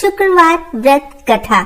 शुक्रवार व्रत कथा।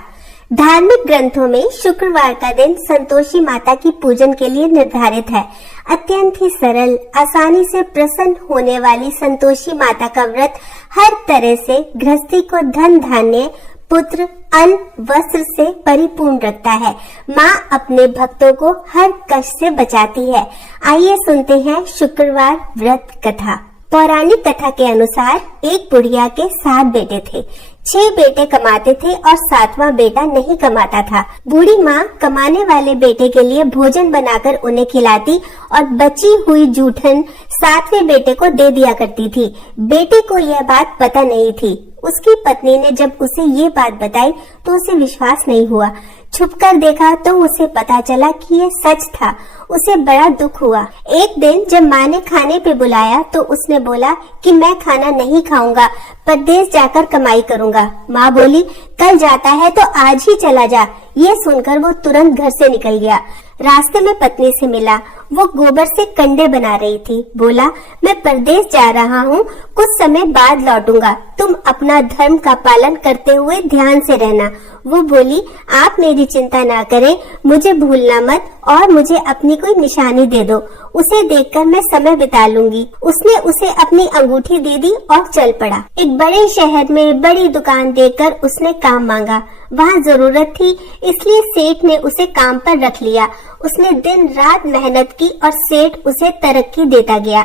धार्मिक ग्रंथों में शुक्रवार का दिन संतोषी माता की पूजन के लिए निर्धारित है। अत्यंत ही सरल, आसानी से प्रसन्न होने वाली संतोषी माता का व्रत हर तरह से गृहस्थी को धन धान्य, पुत्र, अन्न, वस्त्र से परिपूर्ण रखता है। माँ अपने भक्तों को हर कष्ट से बचाती है। आइए सुनते हैं शुक्रवार व्रत कथा। पौराणिक कथा के अनुसार एक बुढ़िया के 7 बेटे थे। 6 बेटे कमाते थे और 7वां बेटा नहीं कमाता था। बूढ़ी माँ कमाने वाले बेटे के लिए भोजन बनाकर उन्हें खिलाती और बची हुई जूठन 7वें बेटे को दे दिया करती थी। बेटे को यह बात पता नहीं थी। उसकी पत्नी ने जब उसे ये बात बताई तो उसे विश्वास नहीं हुआ। छुपकर देखा तो उसे पता चला कि ये सच था। उसे बड़ा दुख हुआ। एक दिन जब माँ ने खाने पे बुलाया तो उसने बोला कि मैं खाना नहीं खाऊंगा, परदेश जाकर कमाई करूंगा। माँ बोली, कल जाता है तो आज ही चला जा। ये सुनकर वो तुरंत घर से निकल गया। रास्ते में पत्नी से मिला। वो गोबर से कंडे बना रही थी। बोला, मैं परदेश जा रहा हूँ, कुछ समय बाद लौटूंगा। तुम अपना धर्म का पालन करते हुए ध्यान से रहना। वो बोली, आप मेरी चिंता ना करें, मुझे भूलना मत और मुझे अपनी कोई निशानी दे दो, उसे देखकर मैं समय बिता लूंगी। उसने उसे अपनी अंगूठी दे दी और चल पड़ा। एक बड़े शहर में बड़ी दुकान देखकर उसने काम मांगा। वहाँ जरूरत थी, इसलिए सेठ ने उसे काम पर रख लिया। उसने दिन रात मेहनत की और सेठ उसे तरक्की देता गया।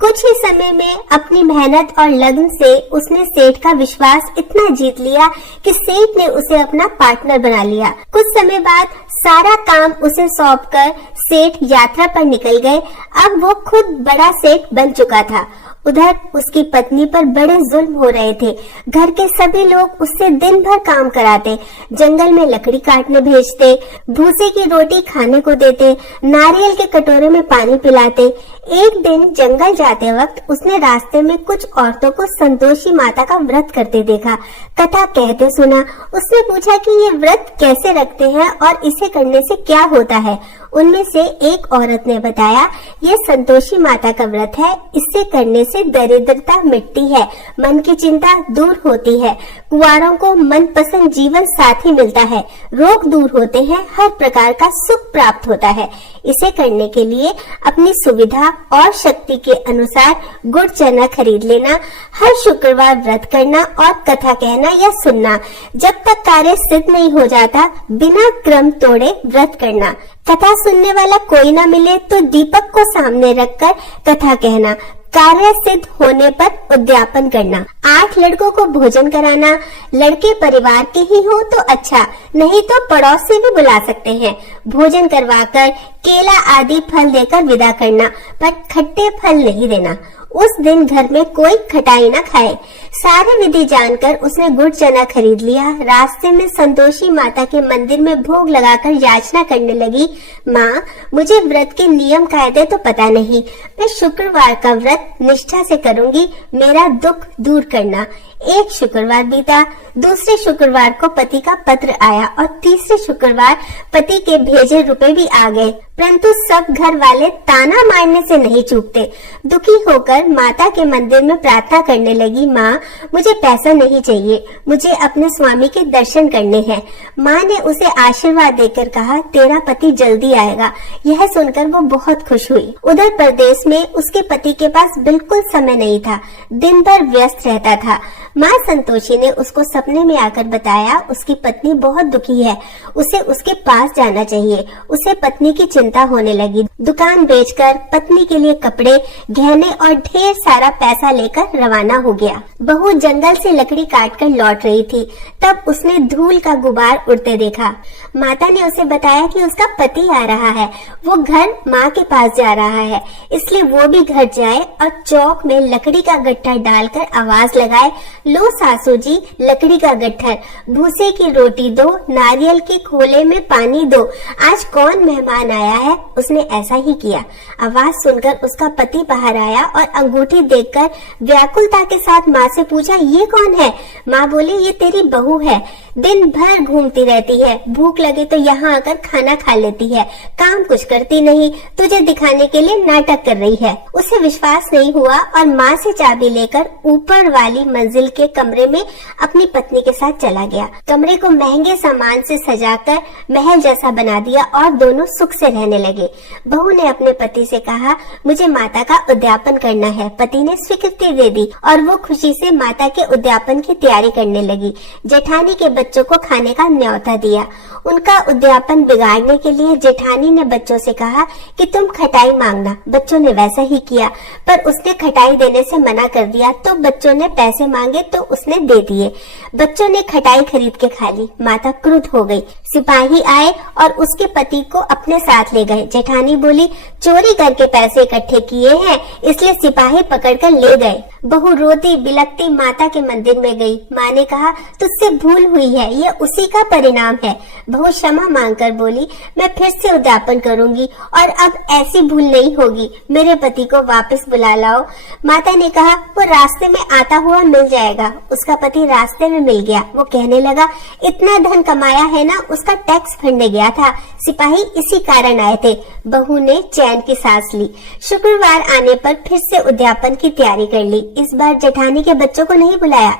कुछ ही समय में अपनी मेहनत और लगन से उसने सेठ का विश्वास इतना जीत लिया कि सेठ ने उसे अपना पार्टनर बना लिया। कुछ समय बाद सारा काम उसे सौंपकर सेठ यात्रा पर निकल गए। अब वो खुद बड़ा सेठ बन चुका था। उधर उसकी पत्नी पर बड़े जुल्म हो रहे थे। घर के सभी लोग उससे दिन भर काम कराते, जंगल में लकड़ी काटने भेजते, भूसे की रोटी खाने को देते, नारियल के कटोरे में पानी पिलाते। एक दिन जंगल जाते वक्त उसने रास्ते में कुछ औरतों को संतोषी माता का व्रत करते देखा। कथा कहते सुना। उसने पूछा कि ये व्रत कैसे रखते हैं और इसे करने से क्या होता है। उनमें से एक औरत ने बताया, ये संतोषी माता का व्रत है, इससे करने से दरिद्रता मिटती है, मन की चिंता दूर होती है, कुंवारों को मनपसंद जीवन साथी मिलता है, रोग दूर होते हैं, हर प्रकार का सुख प्राप्त होता है। इसे करने के लिए अपनी सुविधा और शक्ति के अनुसार गुड़ चना खरीद लेना, हर शुक्रवार व्रत करना और कथा कहना या सुनना। जब तक कार्य सिद्ध नहीं हो जाता, बिना क्रम तोड़े व्रत करना। कथा सुनने वाला कोई ना मिले तो दीपक को सामने रखकर कथा कहना। कार्य सिद्ध होने पर उद्यापन करना। 8 लड़कों को भोजन कराना। लड़के परिवार के ही हो तो अच्छा, नहीं तो पड़ोस से भी बुला सकते हैं। भोजन करवाकर केला आदि फल देकर विदा करना, पर खट्टे फल नहीं देना। उस दिन घर में कोई खटाई न खाए। सारी विधि जानकर उसने गुड़ चना खरीद लिया। रास्ते में संतोषी माता के मंदिर में भोग लगाकर याचना करने लगी, माँ, मुझे व्रत के नियम कायदे तो पता नहीं, मैं शुक्रवार का व्रत निष्ठा से करूंगी, मेरा दुख दूर करना। एक शुक्रवार बीता। दूसरे शुक्रवार को पति का पत्र आया और तीसरे शुक्रवार पति के भेजे रुपए भी आ गए, परंतु सब घर वाले ताना मारने से नहीं चूकते। दुखी होकर माता के मंदिर में प्रार्थना करने लगी, माँ, मुझे पैसा नहीं चाहिए, मुझे अपने स्वामी के दर्शन करने हैं। माँ ने उसे आशीर्वाद देकर कहा, तेरा पति जल्दी आएगा। यह सुनकर वो बहुत खुश हुई। उधर प्रदेश में उसके पति के पास बिल्कुल समय नहीं था, दिन भर व्यस्त रहता था। माँ संतोषी ने उसको सपने में आकर बताया, उसकी पत्नी बहुत दुखी है, उसे उसके पास जाना चाहिए। उसे पत्नी की चिंता होने लगी। दुकान बेचकर पत्नी के लिए कपड़े, गहने और ढेर सारा पैसा लेकर रवाना हो गया। बहू जंगल से लकड़ी काटकर लौट रही थी, तब उसने धूल का गुबार उड़ते देखा। माता ने उसे बताया कि उसका पति आ रहा है, वो घर माँ के पास जा रहा है, इसलिए वो भी घर जाए और चौक में लकड़ी का गट्ठर डालकर आवाज लगाए, लो सासू जी, लकड़ी का गट्ठर, भूसे की रोटी दो, नारियल के खोले में पानी दो, आज कौन मेहमान आया है। उसने ऐसा ही किया। आवाज सुनकर उसका पति बाहर आया और अंगूठी देखकर व्याकुलता के साथ माँ से पूछा, ये कौन है। माँ बोली, ये तेरी बहू है, दिन भर घूमती रहती है, भूख लगे तो यहाँ आकर खाना खा लेती है, काम कुछ करती नहीं, तुझे दिखाने के लिए नाटक कर रही है। उसे विश्वास नहीं हुआ और माँ से चाबी लेकर ऊपर वाली मंजिल के कमरे में अपनी पत्नी के साथ चला गया। कमरे को महंगे सामान से सजाकर महल जैसा बना दिया और दोनों सुख से रहने लगे। बहू ने अपने पति से कहा, मुझे माता का उद्यापन करना है। पति ने स्वीकृति दे दी और वो खुशी से माता के उद्यापन की तैयारी करने लगी। जेठानी के बच्चों को खाने का न्योता दिया। उनका उद्यापन बिगाड़ने के लिए जेठानी ने बच्चों से कहा कि तुम खटाई मांगना। बच्चों ने वैसा ही किया, पर उसने खटाई देने से मना कर दिया तो बच्चों ने पैसे मांगे तो उसने दे दिए। बच्चों ने खटाई खरीद के खा ली। माता क्रुद्ध हो गई। सिपाही आए और उसके पति को अपने साथ ले गए। जेठानी बोली, चोरी करके पैसे इकट्ठे किए हैं इसलिए सिपाही पकड़कर ले गए। बहू रोती बिलखती माता के मंदिर में गई। माँ ने कहा, तुझसे भूल हुई है, ये उसी का परिणाम है। बहू क्षमा मांगकर बोली, मैं फिर से उद्यापन करूंगी और अब ऐसी भूल नहीं होगी। मेरे पति को वापस बुला लाओ। माता ने कहा, वो रास्ते में आता हुआ मिल जाएगा। उसका पति रास्ते में मिल गया। वो कहने लगा, इतना धन कमाया है ना, उसका टैक्स भरने गया था। सिपाही इसी कारण आए थे। बहू ने चैन की सांस ली। शुक्रवार आने पर फिर से उद्यापन की तैयारी कर ली। इस बार जेठानी के बच्चों को नहीं बुलाया।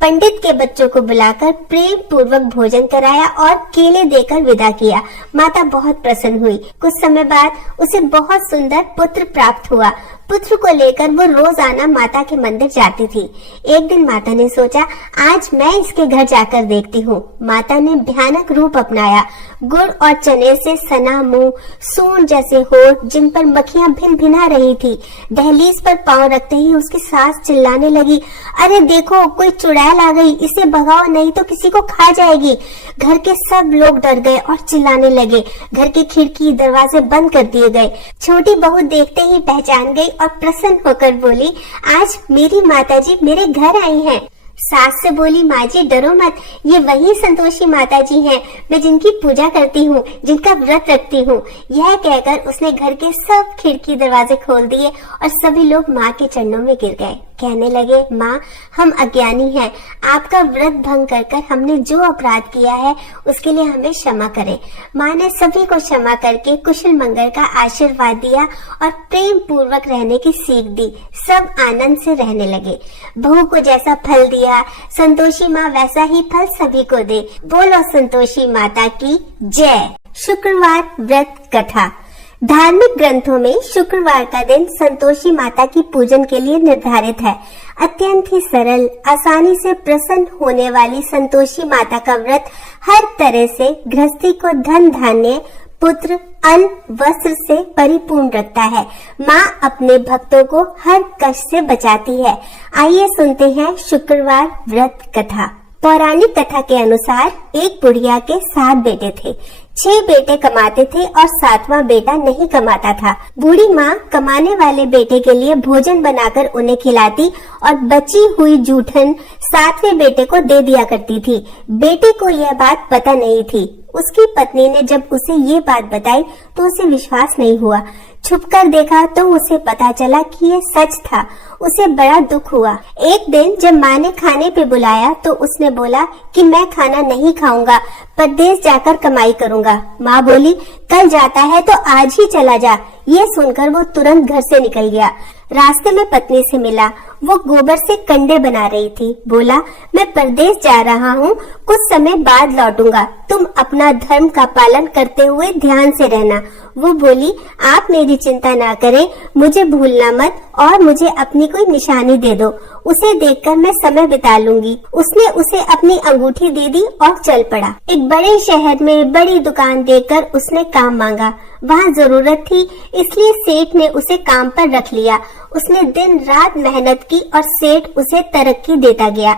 पंडित के बच्चों को बुलाकर प्रेम पूर्वक भोजन कराया और केले देकर विदा किया। माता बहुत प्रसन्न हुई। कुछ समय बाद उसे बहुत सुंदर पुत्र प्राप्त हुआ। पुत्र को लेकर वो रोजाना माता के मंदिर जाती थी। एक दिन माता ने सोचा, आज मैं इसके घर जाकर देखती हूँ। माता ने भयानक रूप अपनाया। गुड़ और चने से सना मुंह, सूंड जैसे होठ जिन पर मक्खियां भिन भिना रही थी। दहलीज पर पांव रखते ही उसकी सास चिल्लाने लगी, अरे देखो, कोई चुड़ैल आ गई, इसे भगाओ नहीं तो किसी को खा जाएगी। घर के सब लोग डर गए और चिल्लाने लगे। घर की खिड़की दरवाजे बंद कर दिए गए। छोटी बहू देखते ही पहचान गई और प्रसन्न होकर बोली, आज मेरी माताजी मेरे घर आई हैं। सास से बोली, माँ जी डरो मत, ये वही संतोषी माता जी हैं, मैं जिनकी पूजा करती हूँ, जिनका व्रत रखती हूँ। यह कहकर उसने घर के सब खिड़की दरवाजे खोल दिए और सभी लोग माँ के चरणों में गिर गए। कहने लगे, माँ हम अज्ञानी हैं, आपका व्रत भंग कर हमने जो अपराध किया है उसके लिए हमें क्षमा करें। माँ ने सभी को क्षमा करके कुशल मंगल का आशीर्वाद दिया और प्रेम पूर्वक रहने की सीख दी। सब आनंद से रहने लगे। बहू को जैसा फल दिया, संतोषी माँ वैसा ही फल सभी को दे। बोलो संतोषी माता की जय। शुक्रवार व्रत कथा। धार्मिक ग्रंथों में शुक्रवार का दिन संतोषी माता की पूजन के लिए निर्धारित है। अत्यंत ही सरल, आसानी से प्रसन्न होने वाली संतोषी माता का व्रत हर तरह से गृहस्थी को धन धान्य, पुत्र, अन्न, वस्त्र से परिपूर्ण रखता है। माँ अपने भक्तों को हर कष्ट से बचाती है। आइए सुनते हैं शुक्रवार व्रत कथा। पौराणिक कथा के अनुसार एक बुढ़िया के 7 बेटे थे। 6 बेटे कमाते थे और 7वां बेटा नहीं कमाता था। बूढ़ी माँ कमाने वाले बेटे के लिए भोजन बनाकर उन्हें खिलाती और बची हुई जूठन 7वें बेटे को दे दिया करती थी। बेटे को यह बात पता नहीं थी। उसकी पत्नी ने जब उसे ये बात बताई तो उसे विश्वास नहीं हुआ। छुपकर देखा तो उसे पता चला कि ये सच था। उसे बड़ा दुख हुआ। एक दिन जब माँ ने खाने पे बुलाया तो उसने बोला कि मैं खाना नहीं खाऊंगा, परदेश जाकर कमाई करूंगा। माँ बोली, कल जाता है तो आज ही चला जा। ये सुनकर वो तुरंत घर से निकल गया। रास्ते में पत्नी से मिला। वो गोबर से कंडे बना रही थी। बोला, मैं परदेश जा रहा हूँ, कुछ समय बाद लौटूंगा। तुम अपना धर्म का पालन करते हुए ध्यान से रहना। वो बोली, आप मेरी चिंता ना करें, मुझे भूलना मत और मुझे अपनी कोई निशानी दे दो, उसे देखकर मैं समय बिता लूंगी। उसने उसे अपनी अंगूठी दे दी और चल पड़ा। एक बड़े शहर में बड़ी दुकान देखकर उसने काम मांगा। वहाँ जरूरत थी इसलिए सेठ ने उसे काम पर रख लिया। उसने दिन रात मेहनत की और सेठ उसे तरक्की देता गया।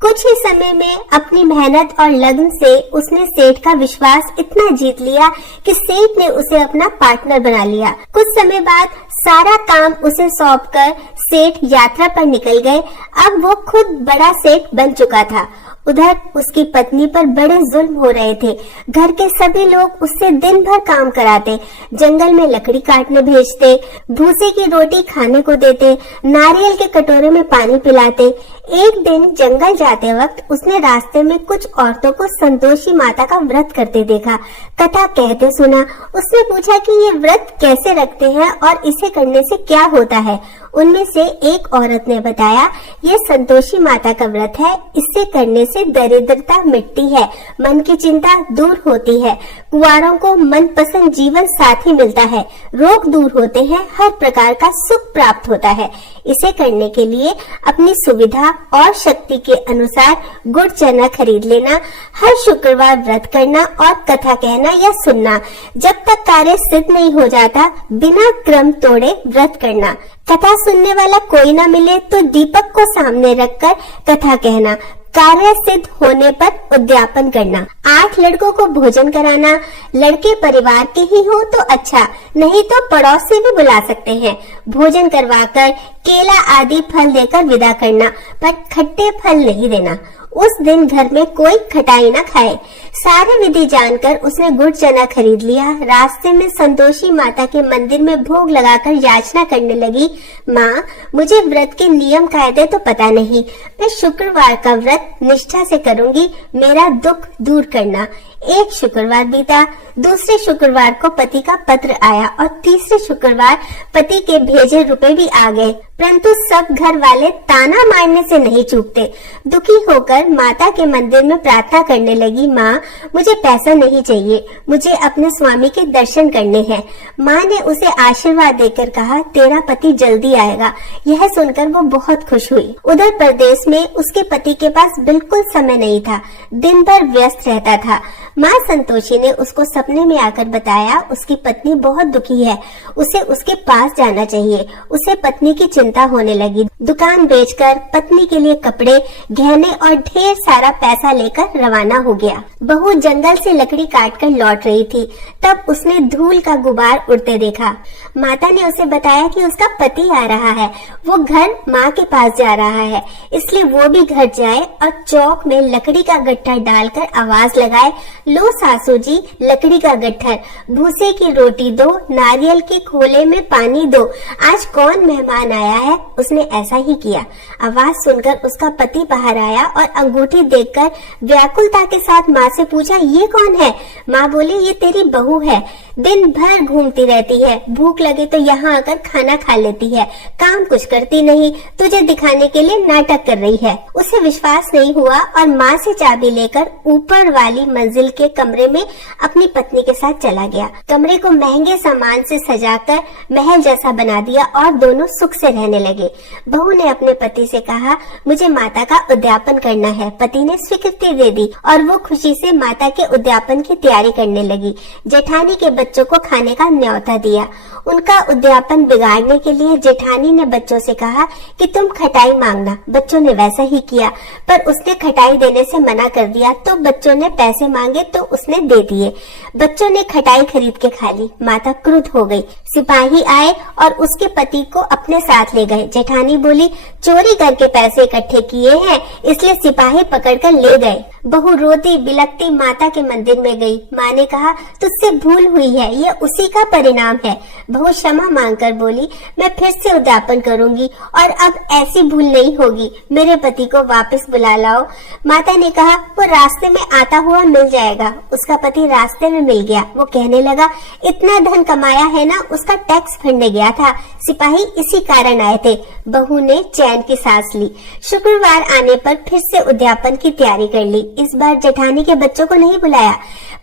कुछ ही समय में अपनी मेहनत और लगन से उसने सेठ का विश्वास इतना जीत लिया कि सेठ ने उसे अपना पार्टनर बना लिया। कुछ समय बाद सारा काम उसे सौंपकर सेठ यात्रा पर निकल गए। अब वो खुद बड़ा सेठ बन चुका था। उधर उसकी पत्नी पर बड़े जुल्म हो रहे थे। घर के सभी लोग उससे दिन भर काम कराते, जंगल में लकड़ी काटने भेजते, भूसे की रोटी खाने को देते, नारियल के कटोरे में पानी पिलाते। एक दिन जंगल जाते वक्त उसने रास्ते में कुछ औरतों को संतोषी माता का व्रत करते देखा। कथा कहते सुना। उसने पूछा कि ये व्रत कैसे रखते हैं और इसे करने से क्या होता है। उनमें से एक औरत ने बताया, ये संतोषी माता का व्रत है। इससे करने से दरिद्रता मिटती है, मन की चिंता दूर होती है, कुंवारों को मनपसंद जीवन साथी मिलता है, रोग दूर होते हैं, हर प्रकार का सुख प्राप्त होता है। इसे करने के लिए अपनी सुविधा और शक्ति के अनुसार गुड़ चना खरीद लेना, हर शुक्रवार व्रत करना और कथा कहना या सुनना। जब तक कार्य सिद्ध नहीं हो जाता, बिना क्रम तोड़े व्रत करना। कथा सुनने वाला कोई ना मिले तो दीपक को सामने रखकर कथा कहना। कार्य सिद्ध होने पर उद्यापन करना। 8 लड़कों को भोजन कराना। लड़के परिवार के ही हो तो अच्छा, नहीं तो पड़ोसी भी बुला सकते हैं। भोजन करवाकर केला आदि फल देकर विदा करना, पर खट्टे फल नहीं देना। उस दिन घर में कोई खटाई न खाए। सारी विधि जानकर उसने गुड़ चना खरीद लिया। रास्ते में संतोषी माता के मंदिर में भोग लगाकर याचना करने लगी, माँ मुझे व्रत के नियम कायदे तो पता नहीं, मैं शुक्रवार का व्रत निष्ठा से करूंगी, मेरा दुख दूर करना। एक शुक्रवार बीता, दूसरे शुक्रवार को पति का पत्र आया और तीसरे शुक्रवार पति के भेजे रुपए भी आ गए, परंतु सब घर वाले ताना मारने से नहीं चूकते। दुखी होकर माता के मंदिर में प्रार्थना करने लगी, माँ मुझे पैसा नहीं चाहिए, मुझे अपने स्वामी के दर्शन करने हैं। माँ ने उसे आशीर्वाद देकर कहा, तेरा पति जल्दी आएगा। यह सुनकर वो बहुत खुश हुई। उधर प्रदेश में उसके पति के पास बिल्कुल समय नहीं था, दिन भर व्यस्त रहता था। माँ संतोषी ने उसको सपने में आकर बताया, उसकी पत्नी बहुत दुखी है, उसे उसके पास जाना चाहिए। उसे पत्नी की चिंता होने लगी। दुकान बेचकर पत्नी के लिए कपड़े, गहने और ढेर सारा पैसा लेकर रवाना हो गया। बहू जंगल से लकड़ी काटकर लौट रही थी, तब उसने धूल का गुबार उड़ते देखा। माता ने उसे बताया कि उसका पति आ रहा है, वो घर माँ के पास जा रहा है, इसलिए वो भी घर जाए और चौक में लकड़ी का गट्ठर डालकर आवाज लगाए, लो सासू जी लकड़ी का गट्ठर, भूसे की रोटी दो, नारियल के खोले में पानी दो, आज कौन मेहमान आया है। उसने ऐसा ही किया। आवाज सुनकर उसका पति बाहर आया और अंगूठी देखकर व्याकुलता के साथ माँ से पूछा, ये कौन है। माँ बोली, ये तेरी बहू है, दिन भर घूमती रहती है, भूख लगे तो यहाँ आकर खाना खा लेती है, काम कुछ करती नहीं, तुझे दिखाने के लिए नाटक कर रही है। उसे विश्वास नहीं हुआ और माँ से चाबी लेकर ऊपर वाली मंजिल के कमरे में अपनी पत्नी के साथ चला गया। कमरे को महंगे सामान से सजाकर महल जैसा बना दिया और दोनों सुख से रहने लगे। बहू ने अपने पति से कहा, मुझे माता का उद्यापन करना है। पति ने स्वीकृति दे दी और वो खुशी से माता के उद्यापन की तैयारी करने लगी। जेठानी के बच्चों को खाने का न्योता दिया। उनका उद्यापन बिगाड़ने के लिए जेठानी ने बच्चों से कहा कि तुम खटाई मांगना। बच्चों ने वैसा ही किया, पर उसने खटाई देने से मना कर दिया, तो बच्चों ने पैसे मांगे तो उसने दे दिए। बच्चों ने खटाई खरीद के खा ली। माता क्रुद्ध हो गई। सिपाही आए और उसके पति को अपने साथ ले गए। जेठानी बोली, चोरी करके पैसे इकट्ठे किए हैं, इसलिए सिपाही पकड़कर ले गए। बहू रोती बिलखती माता के मंदिर में गई। माँ ने कहा, तुझसे भूल हुई है, ये उसी का परिणाम है। बहू क्षमा मांगकर बोली, मैं फिर से उद्यापन करूंगी और अब ऐसी भूल नहीं होगी, मेरे पति को वापस बुला लाओ। माता ने कहा, वो रास्ते में आता हुआ मिल जाएगा। उसका पति रास्ते में मिल गया। वो कहने लगा, इतना धन कमाया है ना, उसका टैक्स भरने गया था, सिपाही इसी कारण आए थे। बहू ने चैन की सांस ली। शुक्रवार आने पर फिर से उद्यापन की तैयारी कर ली। इस बार जेठानी के बच्चों को नहीं बुलाया,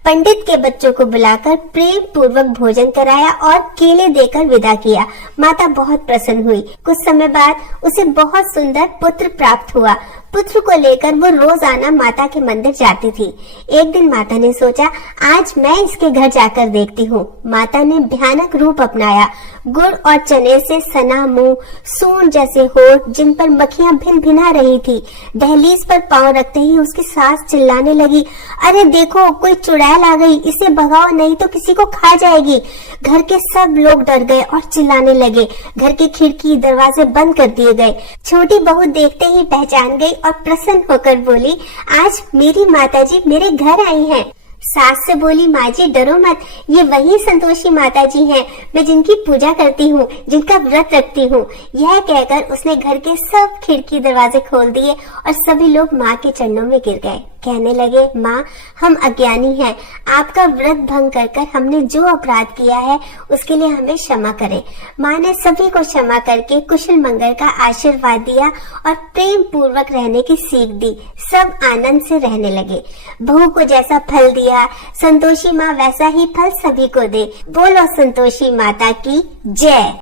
पंडित के बच्चों को बुलाकर प्रेम पूर्वक भोजन कराया और केले देकर विदा किया। माता बहुत प्रसन्न हुई। कुछ समय बाद उसे बहुत सुंदर पुत्र प्राप्त हुआ। पुत्र को लेकर वो रोजाना माता के मंदिर जाती थी। एक दिन माता ने सोचा, आज मैं इसके घर जाकर देखती हूँ। माता ने भयानक रूप अपनाया। गुड़ और चने से सना मुंह, सूंड जैसे होठ, जिन पर मक्खियां भिन भिना रही थी। दहलीज पर पांव रखते ही उसकी सास चिल्लाने लगी, अरे देखो कोई चुड़ैल आ गई, इसे भगाओ नहीं तो किसी को खा जाएगी। घर के सब लोग डर गए और चिल्लाने लगे। घर की खिड़की दरवाजे बंद कर दिए गए। छोटी बहू देखते ही पहचान गई और प्रसन्न होकर बोली, आज मेरी माताजी मेरे घर आई हैं। सास से बोली, माँ जी डरो मत, ये वही संतोषी माता जी हैं, मैं जिनकी पूजा करती हूँ, जिनका व्रत रखती हूँ। यह कहकर उसने घर के सब खिड़की दरवाजे खोल दिए और सभी लोग माँ के चरणों में गिर गए। कहने लगे, माँ हम अज्ञानी हैं, आपका व्रत भंग कर हमने जो अपराध किया है उसके लिए हमें क्षमा करें। माँ ने सभी को क्षमा करके कुशल मंगल का आशीर्वाद दिया और प्रेम पूर्वक रहने की सीख दी। सब आनंद से रहने लगे। बहू को जैसा फल दिया, संतोषी माँ वैसा ही फल सभी को दे। बोलो संतोषी माता की जय।